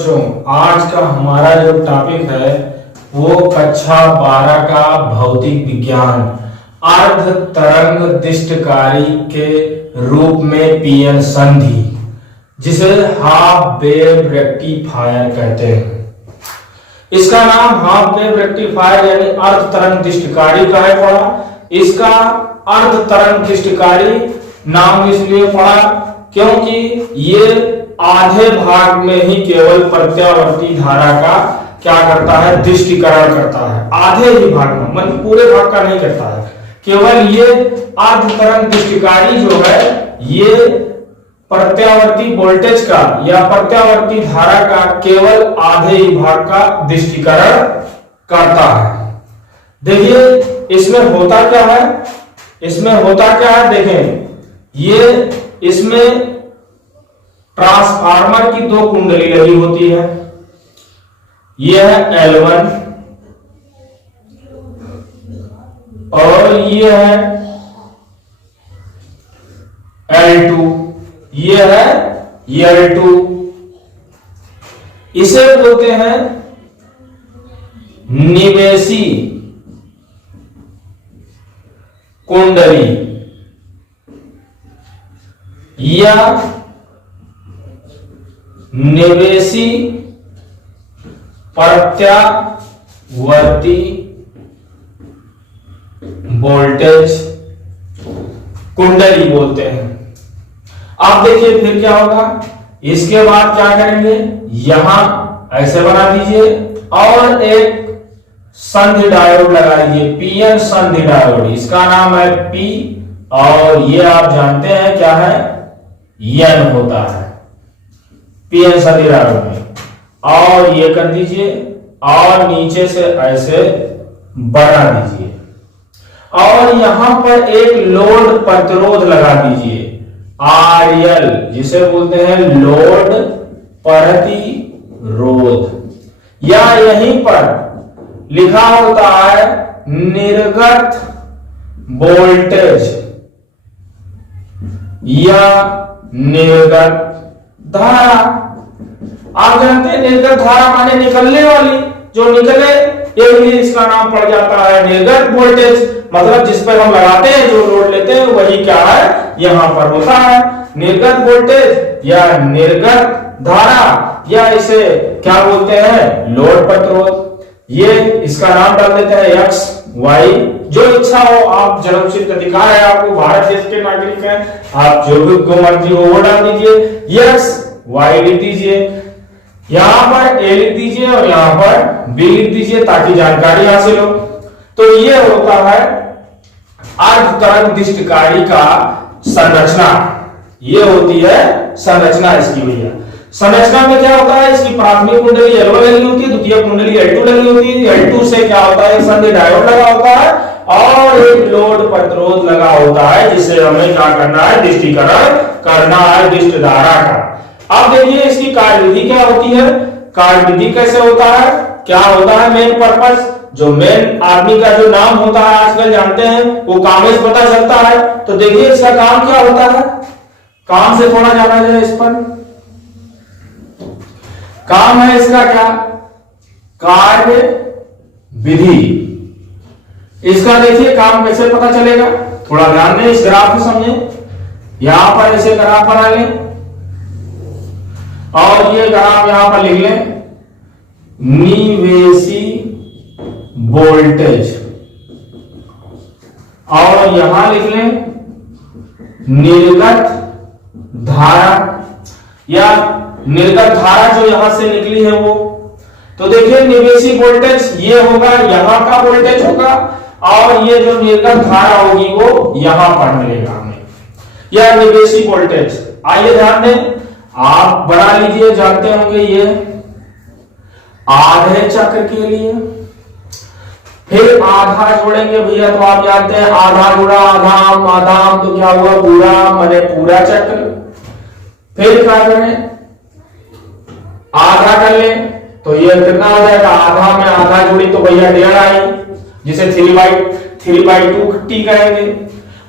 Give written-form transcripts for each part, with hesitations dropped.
बच्चों, आज का हमारा जो टॉपिक है वो कक्षा 12 का भौतिक विज्ञान अर्ध तरंग दिष्टकारी के रूप में पीएन संधि, जिसे हाफ वेव रेक्टिफायर कहते हैं। इसका नाम हाफ वेव रेक्टिफायर यानी अर्ध तरंग दिष्टकारी का है पड़ा। इसका अर्ध तरंग दिष्टकारी नाम इसलिए पड़ा क्योंकि ये आधे भाग में ही केवल प्रत्यावर्ती धारा का क्या करता है, दिष्टीकरण करता है। आधे ही भाग में, मतलब पूरे भाग का नहीं करता है। केवल ये अर्ध तरंग दिष्टकारी जो है ये प्रत्यावर्ती वोल्टेज का या प्रत्यावर्ती धारा का केवल आधे ही भाग का दिष्टीकरण करता है। देखिए इसमें होता क्या है, देखें ये इसमें ट्रांसफार्मर की दो कुंडली लगी होती है। यह है L1 और ये है L2, ये है L2। इसे बोलते हैं निवेशी कुंडली या निवेशी प्रत्यावर्ती वोल्टेज कुंडली बोलते हैं। अब देखिए फिर क्या होगा, इसके बाद क्या करेंगे, यहां ऐसे बना दीजिए और एक संधि डायोड लगा दीजिए, पीएन संधि डायोड। इसका नाम है पी और ये आप जानते हैं क्या है, एन होता है पीएन संधि डायोड में। और ये कर दीजिए और नीचे से ऐसे बना दीजिए और यहां पर एक लोड प्रतिरोध लगा दीजिए RL, जिसे बोलते हैं लोड प्रतिरोध। या यहीं पर लिखा होता है निर्गत वोल्टेज या निर्गत धारा। आप जानते हैं निर्गत धारा माने निकलने वाली, जो निकले, ये इसका नाम पड़ जाता है निर्गत वोल्टेज। मतलब जिस पर हम लगाते हैं, जो लोड लेते हैं, वही क्या है यहां पर होता है निर्गत वोल्टेज या निर्गत धारा, या इसे क्या बोलते हैं, लोड प्रतिरोध। ये इसका नाम डाल देते हैं X Y, जो इच्छा हो। आप जन्मसिद्ध अधिकार है, आपको भारत देश के नागरिक हैं, आप जो भी मर्जी हो वो डाल दीजिए। X Y लिख दीजिए, यहां पर A लिख दीजिए और यहां पर B लिख दीजिए ताकि जानकारी हासिल हो। तो ये होता है अर्ध तरंग दिष्टकारी का संरचना। ये होती है संरचना इसकी भैया। संरचना में क्या होता है, इसकी प्राथमिक कुंडली L1 लगी होती है, द्वितीय कुंडली L2 लगी होती है। L2 से क्या होता है, संधि डायोड लगा होता है और एक लोड प्रतिरोध लगा होता है, जिसे हमें क्या करना है, दिष्टीकरण करना है दिष्ट धारा का। अब देखिए इसकी कार्यविधि क्या होती है। कार्यविधि कैसे होता है, क्या होता है मेन पर्पस, जो मेन आर्मी का जो नाम होता है आजकल जानते हैं, वो कामेश पता चलता है। तो देखिए इसका काम क्या होता है, काम से थोड़ा जाना जाए इस पर। काम है इसका क्या, कार्य विधि। इसका देखिए काम कैसे पता चलेगा, थोड़ा ध्यान दें, इस ग्राफ को समझें। यहां पर ऐसे ग्राफ बना लें और ये ग्राफ यहां पर लिख लें निवेशी वोल्टेज, और यहां लिख लें निर्गत धारा या निर्गत धारा जो यहां से निकली है वो। तो देखिए निवेशी वोल्टेज ये होगा, यहां का वोल्टेज होगा, और ये जो निर्गत धारा होगी वो यहां पर मिलेगा हमें, यह निवेशी वोल्टेज। आइए ध्यान दें, आप बना लीजिए, जानते होंगे ये आधे चक्र के लिए, फिर आधा जोड़ेंगे भैया, तो आप जानते हैं आधा जुड़ा आधाम, आधाम तो क्या हुआ, पूरा माने पूरा चक्र। फिर क्या करें, आधा कर ले तो ये कितना हो जाएगा, आधा में आधा जोड़ी तो भैया 1.5 आई, जिसे 3/2 टी कहेंगे।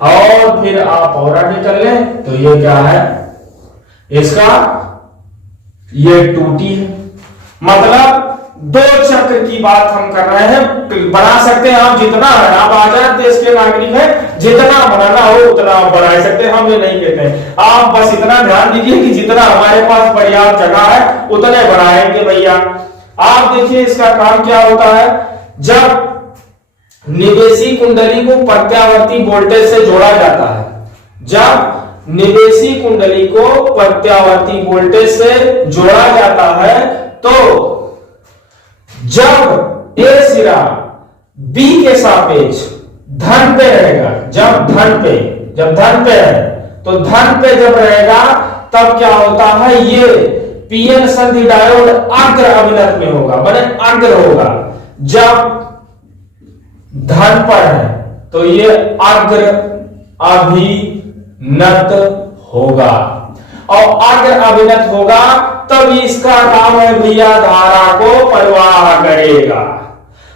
और फिर आप और आगे चल लें तो ये क्या है, इसका ये 2t है। मतलब दो चक्र की बात हम कर रहे हैं। बना सकते हैं आप जितना है, आप आजाद देश के नागरिक हैं, जितना बनाना हो उतना आप बना सकते हैं, हम ये नहीं कहते हैं। आप बस इतना ध्यान दीजिए कि जितना हमारे पास पर्याप्त जगह है उतने बनाएंगे भैया। आप देखिए इसका काम क्या होता है, जब निवेशी कुंडली को प्रत्यावर्ती वोल्टेज से जोड़ा जाता है, जब निवेशी कुंडली को प्रत्यावर्ती वोल्टेज से जोड़ा जाता है, तो जब ए सिरा बी के सापेक्ष धन पे रहेगा, जब धन पे है, तो धन पे जब रहेगा तब क्या होता है, ये पीएन संधि डायोड अग्र अभिनत में होगा, माने अग्र होगा। जब धन पर है तो ये अग्र अभिनत होगा, और अग्र अभिनत होगा तब इसका नाम है भैया धारा को प्रवाह करेगा।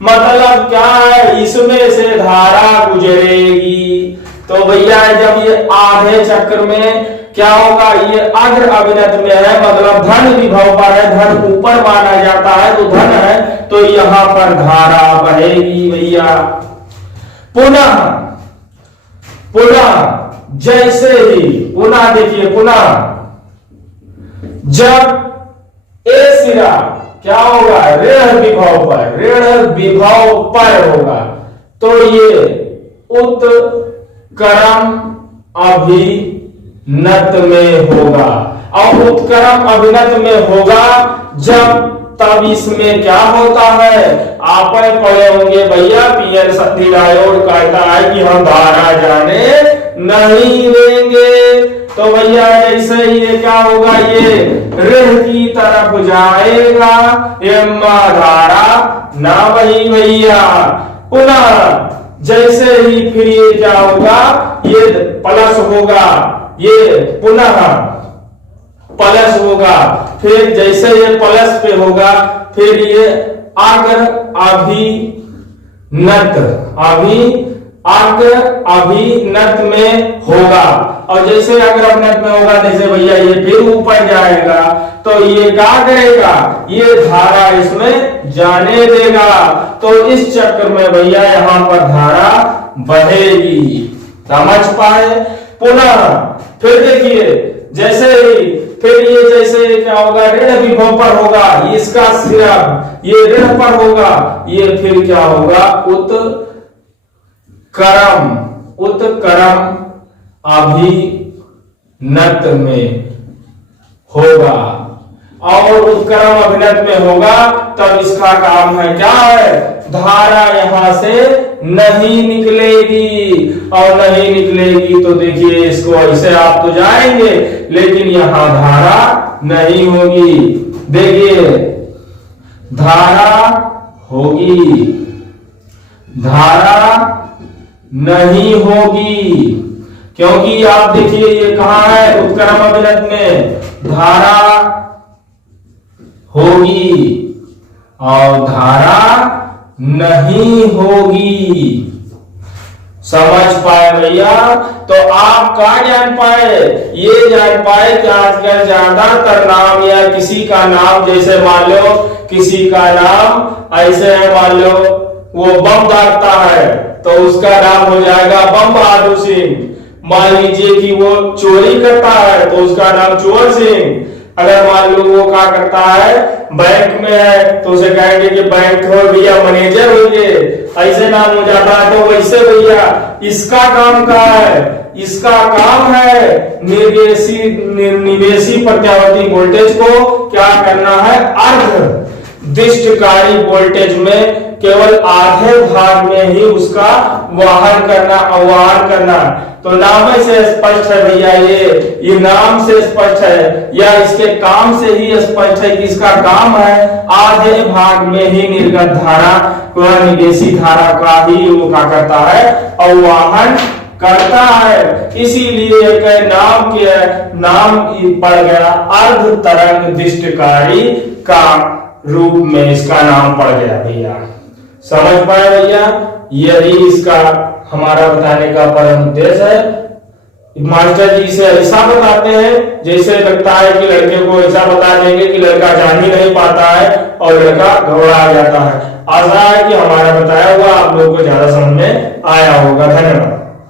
मतलब क्या है, इसमें से धारा गुजरेगी। तो भैया जब ये आधे चक्र में क्या होगा, ये अग्र अभिनत में है, मतलब धन विभव पर है, धन ऊपर माना जाता है तो धन है, तो यहां पर धारा बहेगी भैया। पुनः जैसे ही पुनः देखिए, पुनः जब ए सिरा क्या होगा, ऋण विभव पर होगा, तो ये उत्क्रम अभिनत में होगा, और उत्क्रम अभिनत में होगा जब, तब इसमें क्या होता है, आप पढ़े होंगे भैया, पीएन संधि डायोड कहता है कि हम धारा जाने नहीं देंगे। तो भैया ऐसे ही ये क्या होगा, ये ऋण की तरफ जाएगा, एम्मा धारा ना वही भैया। पुनः जैसे ही फिर ये क्या होगा, ये प्लस होगा, ये पुनः प्लस होगा, फिर जैसे ये प्लस पे होगा फिर ये अग्र अभिनत में होगा, और जैसे अग्र अभिनत में होगा जैसे भैया ये फिर ऊपर जाएगा, तो ये क्या करेगा, ये धारा इसमें जाने देगा। तो इस चक्र में भैया यहां पर धारा बहेगी, समझ पाए। पुनः फिर देखिए, जैसे ही फिर ये जैसे क्या होगा, ऋण विभव पर होगा, इसका सिरा ये ऋण पर होगा, ये फिर क्या होगा, उत्क्रम अभिनत में होगा, और उत्क्रम अभिनत में होगा तब इसका काम है क्या है, धारा यहां से नहीं निकलेगी, और नहीं निकलेगी तो देखिए इसको ऐसे आप तो जाएंगे, लेकिन यहां धारा नहीं होगी। देखिए धारा होगी, धारा नहीं होगी, क्योंकि आप देखिए ये कहां है, उत्क्रम अभिनत में धारा होगी और धारा नहीं होगी। समझ पाए भैया? तो आप क्या जान पाए, ये जान पाए कि आजकल ज्यादातर नाम या किसी का नाम, जैसे मान लो किसी का नाम ऐसे है, मान लो वो बम दागता है तो उसका नाम हो जाएगा बम बहादुर सिंह। मान लीजिए कि वो चोरी करता है तो उसका नाम चोर सिंह। अगर मान लो वो क्या करता है, बैंक में है तो उसे कहेंगे कि बैंक हो भैया मैनेजर होंगे, ऐसे नाम हो जाता है। तो वैसे भैया इसका काम क्या है, इसका काम है निवेशी प्रत्यावर्ती वोल्टेज को क्या करना है, अर्धदिष्टकारी वोल्टेज में केवल आधे भाग में ही उसका वाहन करना। तो नाम से स्पष्ट है भैया, ये नाम से स्पष्ट है या इसके काम से ही स्पष्ट है कि इसका काम है आधे भाग में ही निर्गत धारा वह निवेशी धारा का ही वो क्या करता है और वाहन करता है। इसीलिए नाम पड़ गया अर्ध तरंग दिष्टकारी का रूप में इसका नाम पड़ गया भैया। समझ पाए भैया? यही इसका हमारा बताने का परम उद्देश्य है। मास्टर जी इसे ऐसा बताते हैं जैसे लगता है कि लड़के को ऐसा बता देंगे कि लड़का जान ही नहीं पाता है और लड़का घबरा जाता है। आशा है कि हमारा बताया हुआ आप लोगों को ज्यादा समझ में आया होगा। धन्यवाद।